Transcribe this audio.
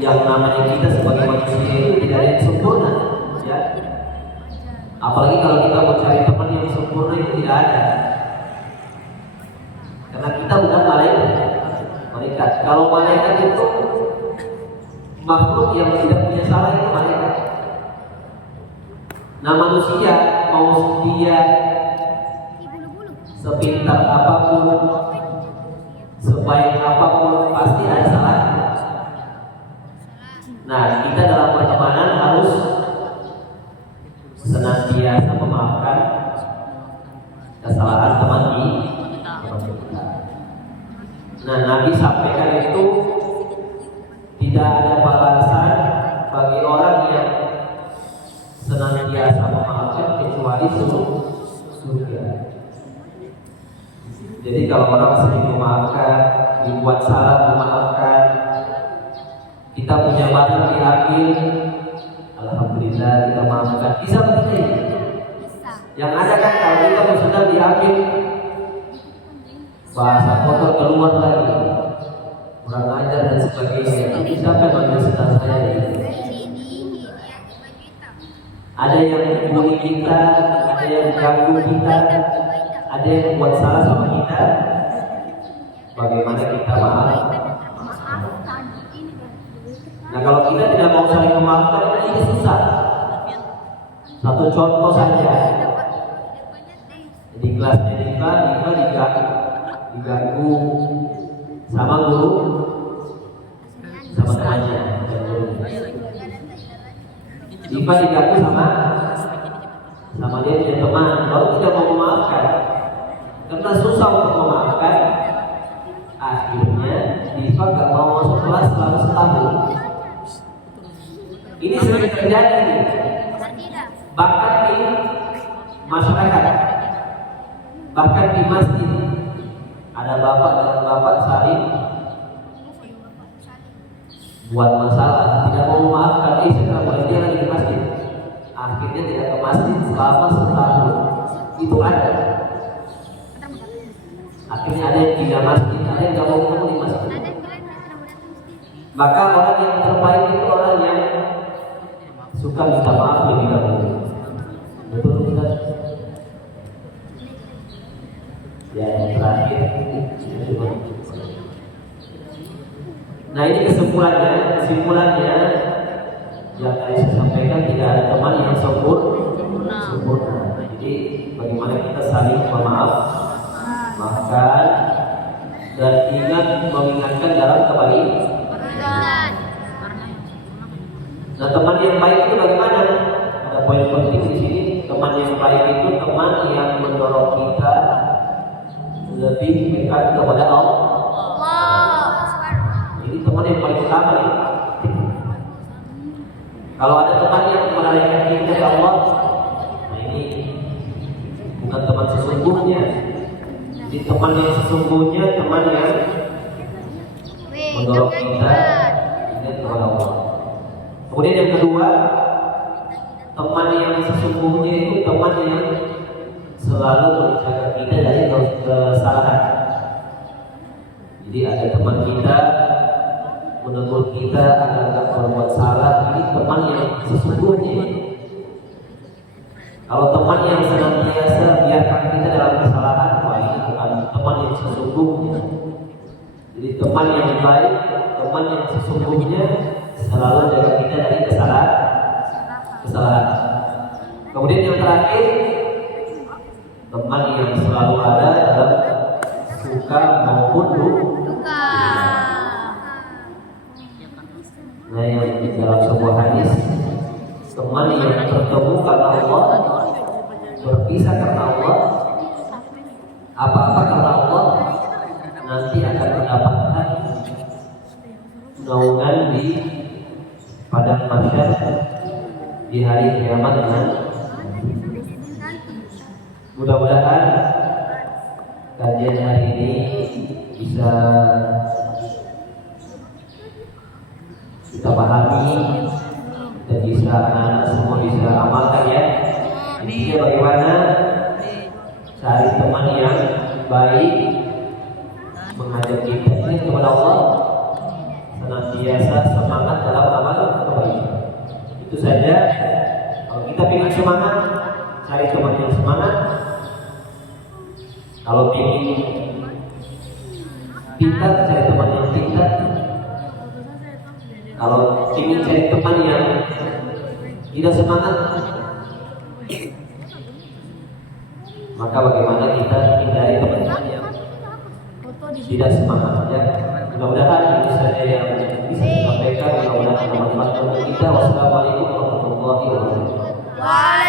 yang namanya kita sebagai manusia itu tidak ada yang sempurna, ya. Apalagi kalau kita mau cari teman yang sempurna itu tidak ada. Karena kita bukan malaikat. Kalau malaikat itu makhluk yang tidak punya salah itu malaikat. Nah manusia mau dia sepintar apapun, sebaik apapun pasti ada salah. Nah kita dalam pertemanan harus senantiasa memaafkan kesalahan teman kita. Nah Nabi sampaikan itu tidak ada balasan bagi orang yang senantiasa memaafkan kecuali surga. Jadi kalau orang sering memaafkan, dibuat salah memaafkan, kita punya barang diambil, alhamdulillah kita maafkan. Bisa begitu? Yang ada kan kalau kita sudah diambil, bahasa kotor keluar lagi, kurang ajar dan sebagainya. Siapa yang ambil sedang saya ini? Ada yang bully kita, ada yang ganggu kita, ada yang buat salah sama kita. Bagaimana kita maaf? Nah kalau kita tidak mau saling memaafkan, ini susah. Satu contoh saja. Di kelasnya Diva diganggu sama guru, sama temannya. Diva diganggu sama dia punya teman, lalu tidak mau memaafkan. Karena susah untuk memaafkan, akhirnya Diva gak mau masuk kelas selama setahun. Ini sering terjadi, bahkan di masyarakat, bahkan di masjid. Ada bapak dan bapak saling buat masalah, tidak mau memaafkan. Sekarang boleh dia lagi di masjid, akhirnya tidak ke masjid selama setahun. Itu ada. Akhirnya ada yang tidak masjid, ada yang tidak mau ketemu di masjid. Maka orang yang terbaik itu orang yang suka minta maaf lebih dahulu. Betul Ustaz? Ya yang terakhir. Nah ini kesimpulannya yang tadi saya sampaikan, tidak ada teman yang sempurna. Jadi bagaimana kita saling maafkan dan mengingatkan dalam kebaikan. Nah teman yang baik itu bagaimana? Ada poin penting di sini. Teman yang baik itu teman yang mendorong kita lebih dekat kepada Allah. Jadi teman yang paling utama ya. Kalau ada teman yang menarikkan kita ke Allah, nah ini bukan teman sesungguhnya. Jadi teman yang sesungguhnya teman yang mendorong kita ingat kepada Allah. Kemudian yang kedua, teman yang sesungguhnya itu teman yang selalu menjaga kita dari kesalahan. Jadi ada teman kita menegur kita agar tidak berbuat salah, ini teman yang sesungguhnya. Kalau teman yang senantiasa biarkan kita dalam kesalahan, wah ini bukan teman yang sesungguhnya. Jadi teman yang baik, teman yang sesungguhnya selalu jaga kita dari kesalahan. Kemudian yang terakhir, teman yang selalu ada dalam suka maupun duka. Nah yang di dalam sebuah hadis, teman yang bertemu karena Allah, berpisah karena Allah, apa-apa karena Allah, nanti akan mendapatkan naungan di padang mahsyar di hari kiamat. Mudah-mudahan kajian hari ini bisa kita pahami dan bisa anak-anak semua bisa amalkan ya. Intinya bagaimana cari teman yang baik, mengajak kita kepada Allah, senantiasa semangat dalam amal kebaikan. Itu saja. Kalau kita ingin semangat, cari teman yang semangat. Kalau ingin pintar, cari teman yang pintar. Kalau ingin cari teman yang tidak semangat, maka bagaimana kita hindari teman-teman yang tidak semangat, ya. Mudah-mudahan ini saja yang bisa disampaikan. Mudah-mudahan bermanfaat untuk kita. Wassalamualaikum warahmatullahi wabarakatuh.